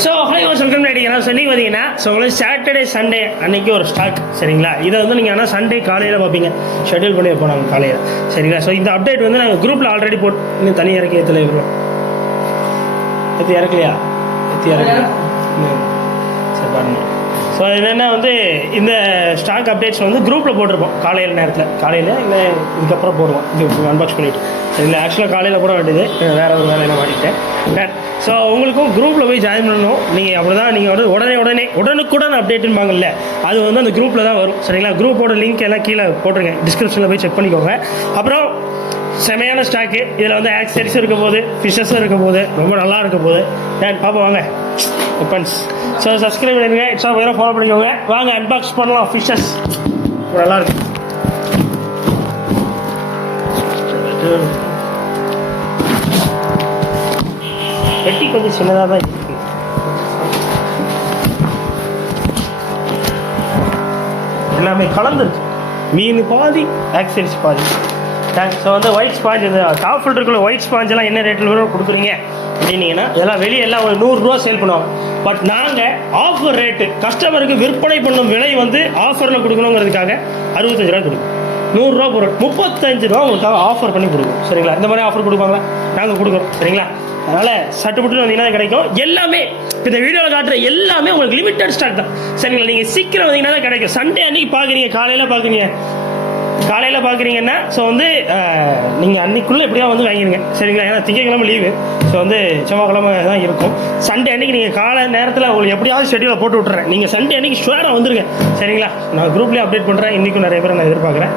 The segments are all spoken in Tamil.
ஸோ ஹாய் வெல்கம் நான் சொல்லி பார்த்தீங்கன்னா ஸோ உங்களுக்கு சாட்டர்டே சண்டே அன்னைக்கு ஒரு ஸ்டாக் சரிங்களா. இதை வந்து நீங்கள் ஆனால் சண்டே காலையில் பார்ப்பீங்க, ஷெட்யூல் பண்ணி வைப்போம் நாங்கள் காலையில் சரிங்களா. ஸோ இந்த அப்டேட் வந்து நாங்கள் குரூப்பில் ஆல்ரெடி போட்டு இன்னும் தனி இறக்கி ஏற்றல இவ்வளோ எத்தி இறக்கலையா சரி பாருங்க. ஸோ என்னென்னா வந்து இந்த ஸ்டாக் அப்டேட்ஸ் வந்து குரூப்பில் போட்டிருப்போம் காலையில் நேரத்தில், காலையில் இல்லை இதுக்கப்புறம் போடுவோம் இது அன்பாக்ஸ் பண்ணிவிட்டு சரிங்களா. ஆக்சுவலாக காலையில் போட வேண்டியது வேறு ஒரு வேலையில் மாட்டிக்கிட்டேன். ஸோ உங்களுக்கும் குரூப்பில் போய் ஜாயின் பண்ணணும். நீங்கள் அப்படி தான் நீங்கள் வந்து உடனுக்குடன் அப்டேட்டுன்பாங்கல்ல, அது வந்து அந்த குரூப்பில் தான் வரும் சரிங்களா. குரூப்போட லிங்க் எல்லாம் கீழே போட்டிருக்கேன், டிஸ்கிரிப்ஷனில் போய் செக் பண்ணிக்கோங்க. அப்புறம் செமையான ஸ்டாக்கு, இதில் வந்து ஆக்சரிஸும் இருக்க போது, ஃபிஷ்ஷஸும் இருக்க போது, ரொம்ப நல்லா இருக்க போது. பார்ப்போம் வாங்க வெப்பன்ஸ். ஸோ சப்ஸ்கிரைப் பண்ணிடுங்க, இட்ஸா வேறு ஃபாலோ பண்ணிக்கோங்க. வாங்க அன்பாக்ஸ் பண்ணலாம். ஃபிஷ்ஷஸ் நல்லா இருக்கு. வெட்டி கொஞ்சம் சின்னதாக தான் இருக்கு. எல்லாமே கலந்துருக்கு, மீன் பாதி ஆக்சரிஸ் பாதி. ஸோ வந்து ஒயிட் ஸ்பாஞ்ச், இந்த டாப் ஃபில்டருக்குள்ள ஒயிட் ஸ்பாஞ்செல்லாம் என்ன ரேட்டில் கொடுக்குறீங்க அப்படின்னீங்கன்னா இதெல்லாம் வெளியே எல்லாம் ஒரு 100 ரூபா சேல் பண்ணுவாங்க. பட் நாங்கள் ஆஃபர் ரேட்டு, கஸ்டமருக்கு விற்பனை பண்ணும் விலை வந்து ஆஃபரில் கொடுக்கணுங்கிறதுக்காக 65 ரூபா கொடுக்கும். 100 ரூபா பொருள் 35 ரூபா உங்களுக்காக ஆஃபர் பண்ணி கொடுக்கும் சரிங்களா. இந்த மாதிரி ஆஃபர் கொடுப்பாங்களா, நாங்கள் கொடுக்குறோம் சரிங்களா. அதனால் சட்டுப்பட்டு வந்தீங்கன்னா கிடைக்கும். எல்லாமே இந்த வீடியோவில் காட்டுற எல்லாமே உங்களுக்கு லிமிட்டட் ஸ்டாக் தான் சரிங்களா. நீங்கள் சீக்கிரம் வந்தீங்கன்னா தான் கிடைக்கும். சண்டே அன்றைக்கி பார்க்குறீங்க, காலையில் பார்க்குறீங்கன்னா ஸோ வந்து நீங்கள் அன்றைக்குள்ளே எப்படியா வந்து வாங்கிடுங்க சரிங்களா. ஏன்னா திங்கக்கிழமை லீவு, ஸோ வந்து செவ்வாய்க்கிழமை தான் இருக்கும். சண்டே அன்றைக்கி நீங்கள் காலை நேரத்தில் உங்களுக்கு எப்படியாவது ஷெட்யூலை போட்டு விட்டுறேன். நீங்கள் சண்டே அன்றைக்கி ஷுவராக வந்துருங்க சரிங்களா. நான் குரூப்லேயே அப்டேட் பண்ணுறேன். இன்றைக்கும் நிறைய பேர் நான் எதிர்பார்க்குறேன்.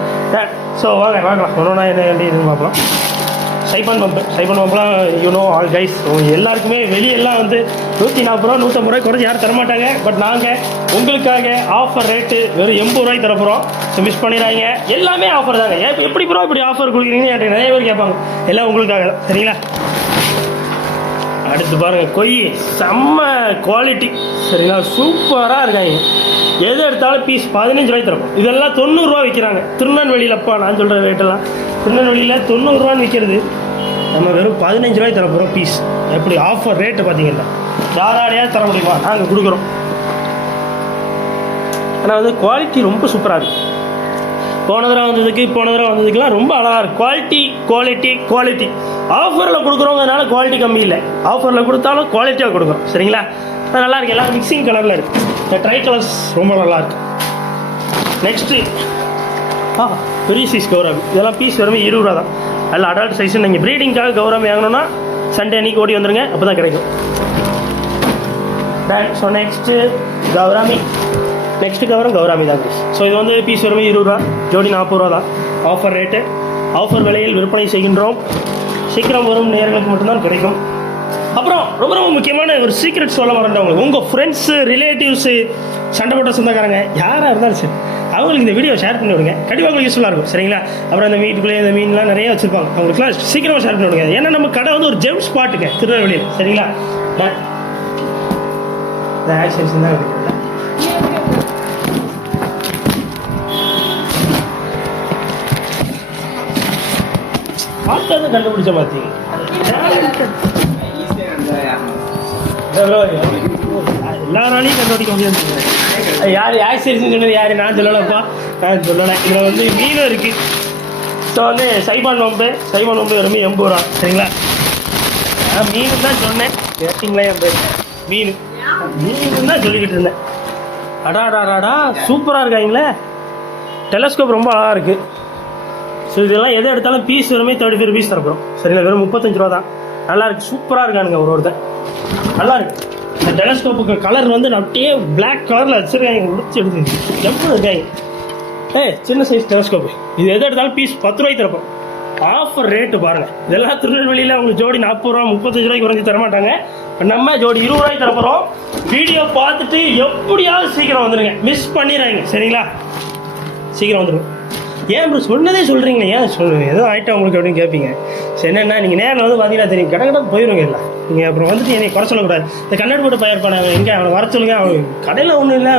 ஸோ வாங்கலாம் ஒன்றா என்ன வேண்டியது பார்க்கலாம். Siphon பம்பெலாம் you know all guys. எல்லாருக்குமே வெளியெல்லாம் வந்து 140 ரூபா 150 ரூபாய் குறைஞ்சி யாரும் தரமாட்டாங்க. பட் நாங்கள் உங்களுக்காக ஆஃபர் ரேட்டு வெறும் 80 ரூபாய்க்கு தரப்போகிறோம். ஸோ மிஸ் பண்ணிடுறாங்க. எல்லாமே ஆஃபர் தாங்க. எப்படி ப்ரோ இப்படி ஆஃபர் கொடுக்குறீங்கன்னு என்கிட்ட நிறைய பேர் கேட்பாங்க. எல்லாம் உங்களுக்காக தான் சரிங்களா. அடுத்து பாருங்கள், கொய் செம்ம குவாலிட்டி சரிங்களா, சூப்பராக இருக்காங்க. எது எடுத்தாலும் பீஸ் 15 ரூபாய்க்கு தரப்போம். இதெல்லாம் 90 ரூபா விற்கிறாங்க திருநெல்வேலியிலப்பா. நான் சொல்கிற ரேட்டெல்லாம் திருநெல்வேலியில் 90 ரூபான்னு விற்கிறது, நம்ம வெறும் 15 ரூபாய்க்கு தரப்போகிறோம் பீஸ். எப்படி ஆஃபர் ரேட்டு பார்த்தீங்கன்னா யாராலையாவது தர முடியுமா, நாங்கள் கொடுக்குறோம். ஆனால் வந்து குவாலிட்டி ரொம்ப சூப்பராக இருக்குது. போன தடவை வந்ததுக்கெலாம் ரொம்ப அழகாக இருக்குது. குவாலிட்டி ஆஃபரில் கொடுக்குறோங்கிறதுனால குவாலிட்டி கம்மி இல்லை. ஆஃபரில் கொடுத்தாலும் குவாலிட்டியாக கொடுக்குறோம் சரிங்களா. நல்லா இருக்குது. எல்லாம் மிக்சிங் கலரில் இருக்குது. இந்த ட்ரை கலர்ஸ் ரொம்ப நல்லாயிருக்கு. நெக்ஸ்ட்டு பெரிய சைஸ் கௌராமி. இதெல்லாம் பீஸ் வெறும் 20 ரூபா தான். அதில் அடல்ட் சைஸ். நீங்கள் ப்ரீடிங்காக கௌராமி வாங்கணும்னா சண்டே அன்றைக்கி ஓடி வந்துடுங்க, அப்போ தான் கிடைக்கும். ஸோ நெக்ஸ்ட்டு கௌராமி தான். ஸோ இது வந்து பீஸ் வெறும் 20 ரூபா, ஜோடி 40 ரூபா தான். ஆஃபர் ரேட்டு, ஆஃபர் விலையில் விற்பனை செய்கின்றோம். சீக்கிரம் வரும் நேரங்களுக்கு மட்டும்தான் கிடைக்கும். அப்புறம் ரொம்ப முக்கியமான ஒரு சீக்ரெட் சொல்ல வரண்டவங்க, உங்கள் ஃப்ரெண்ட்ஸு ரிலேட்டிவ்ஸு சண்டை போட்ட சொந்தக்காரங்க யாராக இருந்தாலும் சரி, அவங்களுக்கு இந்த வீடியோ ஷேர் பண்ணி விடுங்க. கண்டிப்பாக உங்களுக்கு யூஸ்ஃபுல்லாக இருக்கும் சரிங்களா. அப்புறம் இந்த வீட்டுக்குள்ளே இந்த மீன்லாம் நிறைய வச்சுருப்பாங்க, அவங்களுக்குலாம் சீக்கிரமாக ஷேர் பண்ணி விடுங்க. ஏன்னா நம்ம கடை வந்து ஒரு ஜெம் ஸ்பாட்டுங்க திருநெல்வேலியில் சரிங்களா. ஆக்சன்ஸ் தான் இருக்குல்ல. பார்த்தது கண்டுபிடிச்ச பார்த்தீங்க எல்லாராலையும் கண்டுபிடிக்க முடியாது. யார் ஆக்சிடென்ட் சொன்னது யார், நான் சொல்லலப்பா, நான் சொல்லலை. இதில் வந்து மீனும் இருக்குது. ஸோ வந்து சைபான் நோம்பு வெறும் 80 ரூபா சரிங்களா. நான் மீன் தான் சொன்னேன், கேட்டிங்களா என் பேர் மீன் தான் சொல்லிக்கிட்டு இருந்தேன். அடாடாடாடா சூப்பராக இருக்காங்களே. டெலஸ்கோப் ரொம்ப அழகாக இருக்குது. ஸோ இதெல்லாம் எதை எடுத்தாலும் பீஸ் வெறுமே 35 ருபீஸ் தரப்போம் சரிங்களா. வெறும் 35 ரூபா தான். நல்லா இருக்குது, சூப்பராக இருக்கானுங்க. ஒருத்தர் நல்லா இருக்கு. இந்த டெலஸ்கோப்புக்கு கலர் வந்து அப்படியே பிளாக் கலரில் வச்சுருக்காங்க, முடிச்சு எடுத்து எப்படி இருக்காங்க. சின்ன சைஸ் டெலஸ்கோப்பு. இது எது எடுத்தாலும் பீஸ் 10 ரூபாய்க்கு தரப்போம். ஆஃபர் ரேட்டு பாருங்கள். இதெல்லாம் திருநெல்வேலியில் உங்களுக்கு ஜோடி 40 ரூபா 35 ரூபாய்க்கு குறைஞ்சி தரமாட்டாங்க. நம்ம ஜோடி 20 ரூபாய்க்கு தரப்போகிறோம். வீடியோ பார்த்துட்டு எப்படியாவது சீக்கிரம் வந்துடுங்க, மிஸ் பண்ணிடுறாங்க சரிங்களா. சீக்கிரம் வந்துடுங்க. ஏன் ப்ரோ சொன்னதே சொல்கிறீங்களே, ஏன் சொல்லுங்கள் எதுவும் ஆகிட்டா உங்களுக்கு அப்படின்னு கேட்பீங்க. சரி என்னென்னா நீங்கள் நேரில் வந்து பார்த்தீங்கன்னா தெரியும், கடை போயிடுங்க இல்லை. நீங்கள் அப்புறம் வந்துட்டு என்னை குறை சொல்லக்கூடாது. இந்த கண்ணாடி போட்டு பயிர்ப்பான எங்கே அவனை வர சொல்லுங்க, அவன் கடையில் ஒன்றும் இல்லை,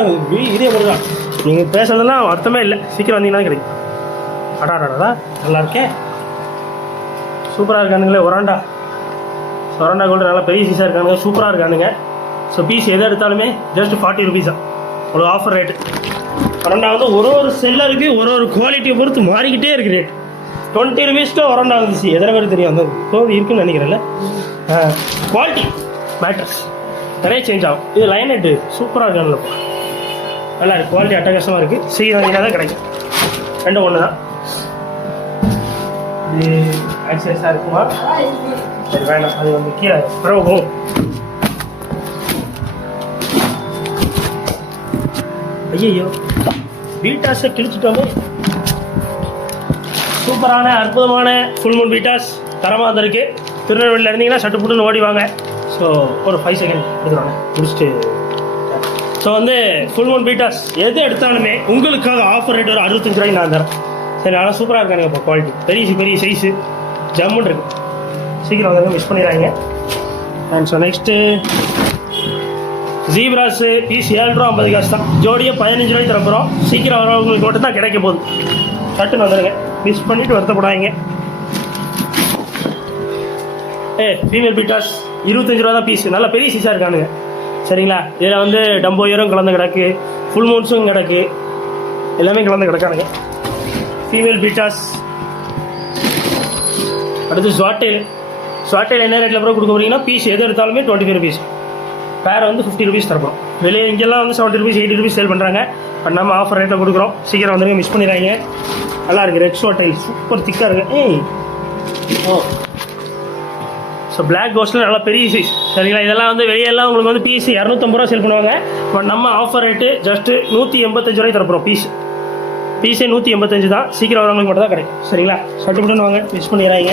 இதே பொருள் தான். நீங்கள் பேசுறதெல்லாம் அர்த்தமே இல்லை. சீக்கிரம் வந்தீங்கன்னா கிடைக்கும். அடாடாடா நல்லா இருக்கேன், சூப்பராக இருக்கானுங்களே. ஒராண்டா கோல்டு நல்லா பெரிய சீஸாக இருக்கானுங்க, சூப்பராக இருக்கானுங்க. ஸோ பீஸ் எதை எடுத்தாலுமே ஜஸ்ட் 40 ருபீஸ் தான் ஒரு ஆஃபர் ரேட்டு. ஒரண்டா வந்து ஒரு செல்லருக்கு ஒரு குவாலிட்டியை பொறுத்து மாறிக்கிட்டே இருக்கு ரேட். 20 ருபீஸ்க்கு ஒரண்டா வந்துச்சு, எத்தனை பேர் தெரியும் அந்த கோவி இருக்குன்னு நினைக்கிறேன்ல. குவாலிட்டி மேட்டர்ஸ் நிறைய சேஞ்ச் ஆகும். இது லைன் ஹெட்டு சூப்பராக இருக்கான்லப்பா, நல்லா இருக்குது, குவாலிட்டி அட்டகாசமாக இருக்குது. சீக்கிரம் தான் கிடைக்கும், ரெண்டும் ஒன்று தான். இது ஆக்சஸாக இருக்குமா? சரி வேணாம், அது வந்து கீழே பிறகும். ஐயோ பீட்டாஸை கிழிச்சிட்டோமே. சூப்பரான அற்புதமான ஃபுல் மூன் பீட்டாஸ் தரமாக இருந்திருக்கு. திருநெல்வேலியில் இருந்தீங்கன்னா சட்டு புட்டுன்னு ஓடிவாங்க. ஸோ ஒரு 5 செகண்ட் எடுத்துவாங்க முடிச்சுட்டு. ஸோ வந்து ஃபுல் மூன் பீட்டாஸ் எது எடுத்தாலுமே உங்களுக்காக ஆஃபர் ரேட் ஒரு 65 ரூபாய்க்கு நான் தரேன். சரி, நல்லா சூப்பராக இருக்காங்க. இப்போ குவாலிட்டி பெரிய சைஸு ஜம்முன்னு இருக்குது. சீக்கிரம் வந்து மிஸ் பண்ணிடுறாங்க. அண்ட் ஸோ நெக்ஸ்ட்டு ஜீப்ராஸு பீஸ் 7.50 ரூபா தான். ஜோடியாக 15 ரூபாய்க்கு தரப்போகிறோம். சீக்கிரம் வரவங்களுக்கு மட்டும் தான் கிடைக்க போகுது. சட்டுன்னு வந்துடுங்க, மிஸ் பண்ணிவிட்டு வருத்தப்படாதீங்க. ஃபீமேல் பீட்டாஸ் 25 ரூபா தான் பீஸ். நல்லா பெரிய சைஸாக இருக்கானுங்க. சரிங்களா, இதில் வந்து டம்போயரும் கலந்து கிடக்கு, ஃபுல் மூன்ஸும் கிடக்கு, எல்லாமே கலந்து கிடக்கானுங்க. Female betas. அடுத்து ஸ்வாட்டேல் என்ன ரேட்டில் கூட கொடுக்க போகிறீங்கன்னா பீஸ் எது எடுத்தாலுமே 25 ருபீஸ். பேர் வந்து 50 ருபீஸ் தரப்போம். வெளியே இங்கெல்லாம் வந்து 70 ருபீஸ் 80 ருபீஸ் சேல் பண்ணுறாங்க. பட் நம்ம ஆஃபர் ரேட்டில் கொடுக்குறோம். சீக்கிரம் வந்துடுங்க, மிஸ் பண்ணிடுறாங்க. நல்லா இருக்குது, ரெட் ஸ்வாட்டேல் சூப்பர் திக்காக இருக்குது. ஸோ பிளாக் கோஸ்ட்டில் நல்லா பெரிய சைஸ். சரிங்களா, இதெல்லாம் வந்து வெளியெல்லாம் உங்களுக்கு வந்து பீஸ் 250 ரூபா சேல் பண்ணுவாங்க. பட் நம்ம ஆஃபர் ரேட்டு ஜஸ்ட்டு 185 ரூபாய்க்கு தரப்போம். பீஸே 185 தான். சீக்கிரம் வரவங்களுக்கு மட்டும் தான் கிடைக்கும். சரிங்களா, சட்டுப்பட்டுன்னு வாங்க, மிஸ் பண்ணிடுறாங்க.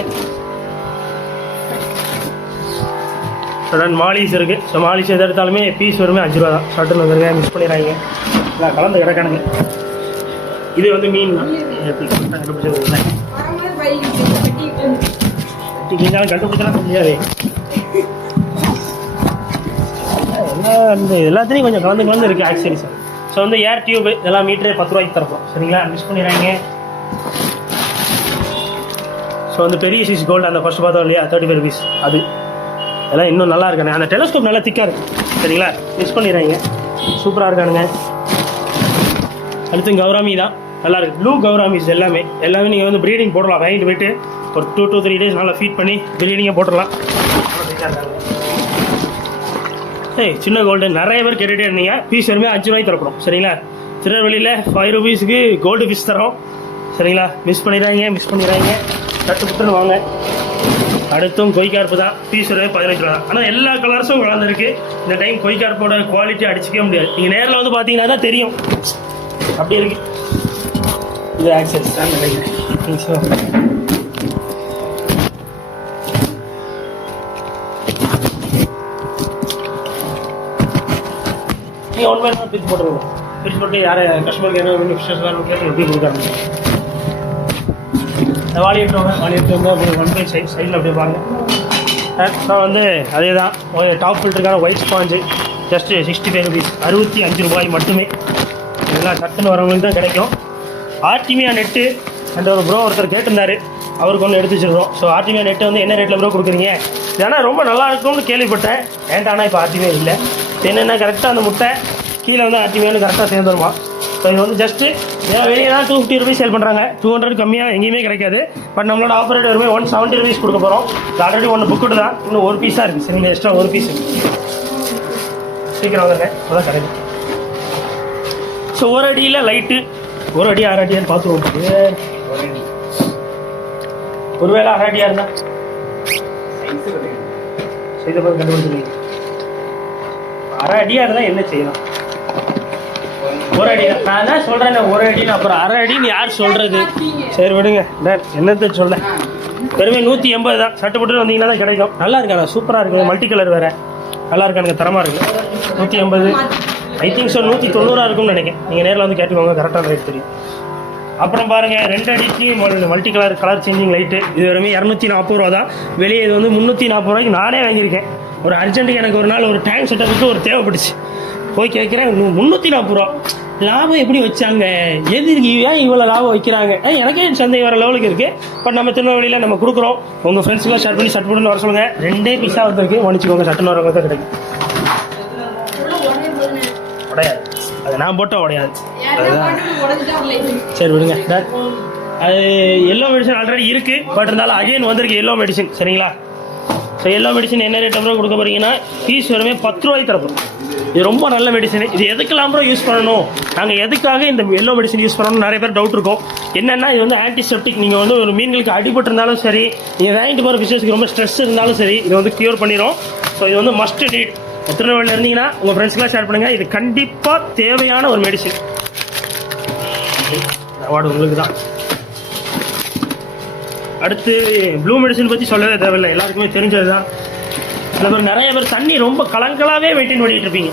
சடன் மாலிஸ் இருக்குது. ஸோ மாலிஸ் எது எடுத்தாலுமே பீஸ் வருமே 5 ரூபா தான். சட்டுன்னு வந்துருங்க, மிஸ் பண்ணிடுறாங்க. இல்லை கலந்து கிடக்கானுங்க. இது வந்து மீன் தான். கண்டுபிடிச்சலாம் தெரியாது. எல்லாத்துலேயும் கொஞ்சம் கலந்து இருக்குது ஆக்சரிஸ். ஸோ வந்து ஏர் டியூப் இதெல்லாம் மீட்டரே 10 ரூபாய்க்கு தரப்போம். சரிங்களா, மிஸ் பண்ணிடுறாங்க. ஸோ வந்து பெரிய சைஸ் கோல்டு அந்த ஃபர்ஸ்ட் பார்த்தோம் இல்லையா, 35 ருபீஸ். அது அதெல்லாம் இன்னும் நல்லா இருக்கானு. அந்த டெலஸ்கோப் நல்லா திக்காக இருக்குது. சரிங்களா, மிஸ் பண்ணிடுறாங்க. சூப்பராக இருக்கானுங்க. அடுத்து கௌராமி தான், நல்லா இருக்குது. ப்ளூ கௌராமிஸ் எல்லாமே நீங்கள் வந்து ப்ரீடிங் போடலாம். வாங்கிட்டு போயிட்டு ஒரு 2 to 3 days நல்லா ஃபீட் பண்ணி ப்ரீடிங்கை போட்டுடலாம். சின்ன கோல்டு நிறைய பேர் கேட்டுகிட்டே இருந்தீங்க. பீஸ் எல்லாமே 5 ரூபாய்க்கு தரப்படும். சரிங்களா, திருநெல்வேலியில் 5 ருபீஸுக்கு கோல்டு ஃபிஷ் தரோம். சரிங்களா, மிஸ் பண்ணிடுறாங்க. தட்டு புட்டுன்னு வாங்க. அடுத்தும் கொய்கார்ப்பு தான். பீஸ் 15 ரூபா தான். ஆனால் எல்லா கலர்ஸும் வளர்ந்துருக்கு. இந்த டைம் கொய்கார்ப்போட குவாலிட்டி அடிச்சிக்கவே முடியாது. நீங்கள் நேரில் வந்து பார்த்தீங்கன்னா தான் தெரியும். அப்படி இருக்கு. இது ஆக்சஸ் தான் நினைக்கிறேன். நீங்கள் ஒன் மேலே பிரிச்சு போட்டுருவோம். பிரிச்சு போட்டு யாரை கஸ்டமருக்கு என்ன ஃபிஷஸ்லாம் கேட்டு எப்படி கொடுக்குறாங்க. வாலி எடுத்து வந்து ஒன் பை சைடில் அப்படியே பாருங்க. ஸோ வந்து அதே தான் டாப் ஃபில்டருக்கான ஒயிட் ஸ்பாஞ்சு ஜஸ்ட்டு 65 ருபீஸ், 65 ரூபாய் மட்டுமே. இதெல்லாம் சட்டுன்னு வரவங்களுக்கு தான் கிடைக்கும். ஆர்டிமியா நெட்டு அண்ட் ஒரு ப்ரோ ஒருத்தர் கேட்டிருந்தாரு, அவருக்கு ஒன்று எடுத்து வச்சுருக்கோம். ஸோ ஆர்டிமியா நெட்டு வந்து என்ன ரேட்டில் ப்ரோ கொடுக்குறீங்க? ஏன்னா ரொம்ப நல்லா இருக்கும்னு கேள்விப்பட்டேன். ஏன்ட்டானா இப்போ ஆர்டிமியா இல்லை. என்னென்னா கரெக்டாக அந்த முட்டை கீழே வந்து ஆர்டிமியான்னு கரெக்டாக சேர்ந்து வருமா. ஸோ இது வந்து ஜஸ்ட்டு வெளியே தான் 250 ருபீஸ் சேல் பண்ணுறாங்க. 200 கம்மியாக எங்கேயுமே கிடைக்காது. பட் நம்மளோட ஆஃபர் ரேட் வருமே 170 ருபீஸ் கொடுக்க போகிறோம். ஆல்ரெடி ஒன்று புக்குடு தான், இன்னும் ஒரு பீஸாக இருக்குது. சரிங்களா, எக்ஸ்ட்ரா ஒரு பீஸ். சீக்கிரம் வந்துங்க, அதான் கிடைக்கும். ஸோ ஒரு அடியில் லைட்டு, ஒரு அடி 6 அடியான்னு பார்த்துருவோம். ஒருவேளை 6 அடியாக இருந்தால் செய்த போது கண்டுபிடிச்சிருக்கீங்க. 6 அடியாக இருந்தால் என்ன செய்யலாம்? ஒரு அடி நான் தான் சொல்கிறேன். ஒரு அடின்னு அப்புறம் 6 அடின்னு யார் சொல்கிறது? சரி விடுங்க, என்னத்தை சொல்ல. வெறுமே 180 தான். சட்டுப்பட்டு வந்தீங்கன்னா தான் கிடைக்கும். நல்லா இருக்காங்க, சூப்பராக இருக்குது. மல்டி கலர் வேறு நல்லா இருக்கானுங்க, தரமாக இருக்குது. 180 ஐ திங்க் ஸோ 190 இருக்கும்னு நினைக்கிறேன். நீங்கள் நேரில் வந்து கேட்டுக்கோங்க, கரெக்டான ரேட் தெரியும். அப்புறம் பாருங்கள் 2 அடிக்கு மல்டி கலர் சேஞ்சிங் லைட்டு. இது வெறுமே 240 ரூபா தான். வெளியே இது வந்து 340 ரூபாய்க்கு நானே வாங்கியிருக்கேன். ஒரு அர்ஜென்ட்டுக்கு எனக்கு ஒரு நாள் ஒரு டேங்க் செட்டப்புக்கு ஒரு தேவைப்பட்டுச்சு. போய் கேட்குறேன், 340 ரூபா. லாபம் எப்படி வச்சாங்க, எதுக்கு ஏன் இவ்வளோ லாபம் வைக்கிறாங்க? எனக்கே சந்தை வர லெவலுக்கு இருக்குது. பட் நம்ம திருநெல்வேலியில் நம்ம கொடுக்குறோம். உங்கள் ஃப்ரெண்ட்ஸ்க்குலாம் ஷர்ட் பண்ணி வர சொல்லுங்கள். 2 பீஸாக வந்துருக்கு, மன்னிச்சிக்கோங்க. சட்டுன்னு வரவங்க தான் கிடைக்கும். உடையாது. அது நான் போட்டால் உடையாது. அதுதான் சரி விடுங்க. அது எல்லோ மெடிசன் ஆல்ரெடி இருக்குது, பட் இருந்தாலும் அகைன் வந்திருக்கு எல்லோ மெடிசன். சரிங்களா? ஸோ எல்லோ மெடிசன் என்ன ரேட் அப்புறம் கொடுக்க போகிறீங்கன்னா ஃபீஸ் வருமே 10 ரூபாய்க்கு தரப்போம். இது ரொம்ப நல்ல மெடிசன். இது எதுக்கெல்லாம் அப்புறம் யூஸ் பண்ணணும், நாங்கள் எதுக்காக இந்த எல்லோ மெடிசன் யூஸ் பண்ணணும்னு நிறைய பேர் டவுட் இருக்கும். என்னென்னா இது வந்து ஆன்டிசெப்டிக். நீங்கள் வந்து ஒரு மீன்களுக்கு அடிபட்டிருந்தாலும் சரி, நீங்கள் வாங்கிட்டு போகிற ஃபிஷஸ்க்கு ரொம்ப ஸ்ட்ரெஸ் இருந்தாலும் சரி, இது வந்து க்யூர் பண்ணிடும். ஸோ இது வந்து மஸ்ட் நீட். திருநெல்வேலியில் இருந்தீங்கன்னா உங்கள் ஃப்ரெண்ட்ஸ்க்கெலாம் ஷேர் பண்ணுங்கள். இது கண்டிப்பாக தேவையான ஒரு மெடிசன். அவார்டு உங்களுக்கு தான். அடுத்து ப்ளூ மெடிசன் பற்றி சொல்லவே தேவையில்லை, எல்லாருக்குமே தெரிஞ்சது தான். சில பேர் நிறைய பேர் தண்ணி ரொம்ப கலங்களாகவே மெயின்டைன் பண்ணிகிட்டு இருப்பீங்க.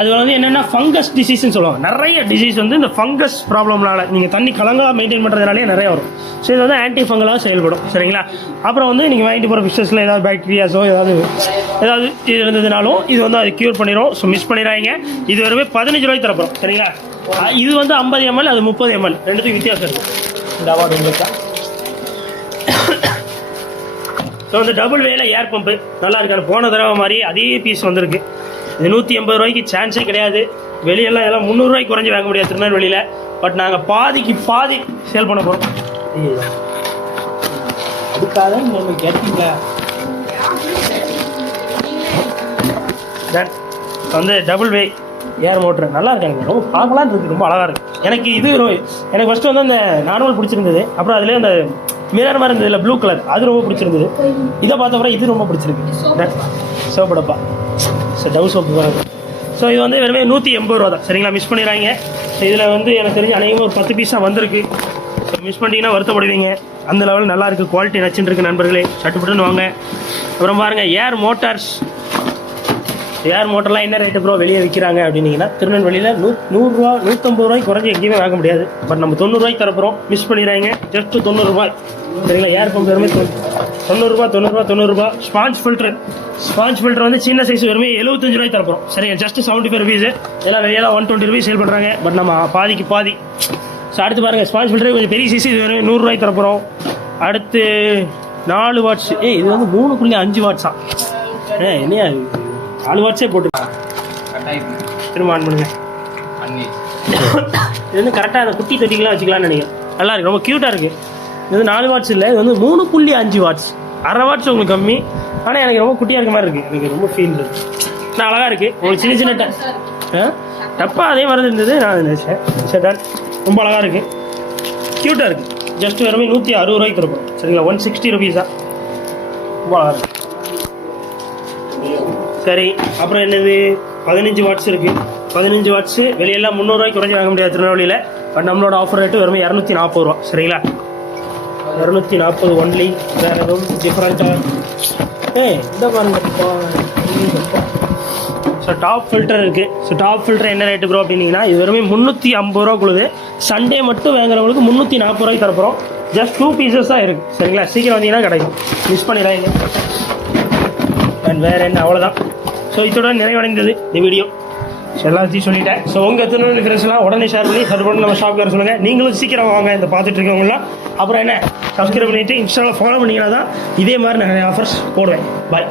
அது வந்து என்னென்னா ஃபங்கஸ் டிசீஸ்ன்னு சொல்லுவாங்க. நிறைய டிசீஸ் வந்து இந்த ஃபங்கஸ் ப்ராப்ளம்னால நீங்கள் தண்ணி கலங்களாக மெயின்டைன் பண்ணுறதுனாலே நிறைய வரும். ஸோ இது வந்து ஆன்டி ஃபங்கலாக செயல்படும். சரிங்களா? அப்புறம் வந்து நீங்கள் வாங்கிட்டு போகிற ஃபிஷஸில் ஏதாவது பாக்டீரியாஸோ ஏதாவது இது இருந்ததுனாலும் இது வந்து அது க்யூர் பண்ணிடும். ஸோ மிஸ் பண்ணிடுறாங்க. இது வரவே 15 ரூபாய்க்கு தரப்போம். சரிங்களா? இது வந்து 50 ml, அது 30 ml, ரெண்டுத்துக்கும் வித்தியாசம் இருக்குது. இந்த அவார்டு உங்களுக்கு. ஸோ வந்து டபுள் வேல ஏர் பம்பு நல்லா இருக்காது. போன தடவை மாதிரி அதே பீஸ் வந்திருக்கு. இது 180 ரூபாய்க்கு சான்ஸே கிடையாது. வெளியெல்லாம் இதெல்லாம் 300 ரூபாய்க்கு குறைஞ்சி வாங்க முடியாது திருநெல்வேலியில். பட் நாங்கள் பாதிக்கு பாதி சேல் பண்ண போகிறோம். அதுக்காக நீங்கள் கேட்டீங்களா? வந்து டபுள் வே ஏர் மோட்ரு நல்லா இருக்காங்க. ரொம்ப பார்க்கலான்னு இருக்குது, ரொம்ப அழகாக இருக்குது. எனக்கு எனக்கு ஃபஸ்ட்டு வந்து அந்த நார்மல் பிடிச்சிருந்தது. அப்புறம் அதிலே அந்த மிரர் மாதிரி இருந்தது இல்லை, ப்ளூ கலர், அது ரொம்ப பிடிச்சிருந்தது. இதை பார்த்த அப்புறம் இது ரொம்ப பிடிச்சிருக்கு. சோப்பு டப்பா. ஸோ டவ் சோப்பு வராது. ஸோ இது வந்து வெறுமே 180 ரூபா தான். சரிங்களா? மிஸ் பண்ணிடுறாங்க. ஸோ இதில் வந்து எனக்கு தெரிஞ்சு அநேகமாக ஒரு 10 பீஸாக வந்திருக்கு. ஸோ மிஸ் பண்ணிட்டீங்கன்னா வருத்தப்படுவீங்க. அந்த லெவல் நல்லா இருக்குது. குவாலிட்டி நச்சுன்னு இருக்குது நண்பர்களே. சட்டுப்பட்டுன்னு வாங்க. அப்புறம் பாருங்கள் ஏர் மோட்டார்ஸ். ஏர் மோட்டர்லாம் என்ன ரேட்டு ப்ரோ வெளியே விற்கிறாங்க அப்படின்னீங்கன்னா திருநெல்வேலியில் 100 ரூபா 150 ரூபாய்க்கு குறைஞ்சி எங்கேயுமே வாங்க முடியாது. பட் நம்ம 90 ரூபாய்க்கு தரப்போகிறோம். மிஸ் பண்ணிடுறாங்க. ஜஸ்ட் 90 ரூபாய். சரிங்களா? ஏர் பம்ப் வெறுமே 90 ரூபா. ஸ்பாஞ்ச் ஃபில்டர் வந்து சின்ன சைஸ் வெறுமே 75 ரூபாய்க்கு தரப்போகிறோம். சரிங்க? Just 75 rupees. இதெல்லாம் வெளியெல்லாம் 120 ருபீஸ் சேல் பண்ணுறாங்க. பட் நம்ம பாதிக்கு பாதி. ஸோ அடுத்து பாருங்கள், ஸ்பாஞ்ச் ஃபில்டர் கொஞ்சம் பெரிய சைஸ், இது வெறும் 100 ரூபாய்க்கு தரப்போகிறோம். அடுத்து 4 வாட்ஸ். இது வந்து 3.5 வாட்ஸா? என்னையா 4 வாட்ஸே போட்டுருக்கா? திரும்ப ஆன் பண்ணுங்க. இது வந்து கரெக்டாக அந்த குட்டி தொட்டிக்கெலாம் வச்சுக்கலாம்னு நினைக்கிறேன். நல்லா இருக்குது, ரொம்ப க்யூட்டாக இருக்குது. இது வந்து 4 வாட்ஸ் இல்லை, இது வந்து 3.5 வாட்ஸ். அரை வாட்ஸ் உங்களுக்கு கம்மி. ஆனால் எனக்கு ரொம்ப குட்டியாக இருக்க மாதிரி இருக்குது. எனக்கு ரொம்ப ஃபீல் இருக்குது. நான் அழகாக இருக்குது. உங்களுக்கு சின்ன சின்ன டப்பா அதே மாதிரி இருந்தது. நான் நினச்சேன். சரி டன். ரொம்ப அழகாக இருக்குது, க்யூட்டாக இருக்குது. ஜஸ்ட் வெறுமே 160 ரூபாய்க்கு தருப்போம். சரிங்களா? 160 ருபீஸ் தான். ரொம்ப அழகாக இருக்குது. சரி, அப்புறம் என்னது 15 வாட்ஸ் இருக்குது. 15 வாட்ஸு வெளியெல்லாம் 300 ரூபாய்க்கு குறைஞ்சி வாங்க முடியாது திருநெல்வேலியில். பட் நம்மளோட ஆஃபர் ரேட்டு வெறும் 240 ரூபா. சரிங்களா? 240 ஒன்லி. வேறு எதுவும் டிஃப்ரெண்ட்டாக இந்த பாருங்க. ஸோ டாப் ஃபில்டர் இருக்குது. ஸோ டாப் ஃபில்டர் என்ன ரேட்டு ப்ரோ அப்படின்னீங்கன்னா இது வெறுமே 350 ரூபா கொடுது. சண்டே மட்டும் வாங்குறவங்களுக்கு 340 ரூபாய்க்கு தரப்போகிறோம். ஜஸ்ட் 2 பீசஸ் தான் இருக்குது. சரிங்களா? சீக்கிரம் வந்தீங்கன்னா கிடைக்கும். மிஸ் பண்ணிடுறாங்க. அண்ட் வேறு என்ன, அவ்வளோதான். ஸோ இதோட நிறைவடைந்தது இந்த வீடியோ. ஸோ எல்லாத்தையும் சொல்லிட்டேன். ஸோ உங்கள் திருநெல்வேலி ஃப்ரெண்ட்ஸ்லாம் உடனே ஷேர் பண்ணி சர்வ் நம்ம ஷாப் வர சொல்லுங்கள். நீங்களும் சீக்கிரம் வாங்க இந்த பார்த்துட்டு இருக்கவங்களாம். அப்புறம் என்ன, சப்ஸ்கிரைப் பண்ணிவிட்டு இன்ஸ்டாவில் ஃபாலோ பண்ணிங்கன்னா தான் இதே மாதிரி நிறைய ஆஃபர்ஸ் போடுவேன். பாய்.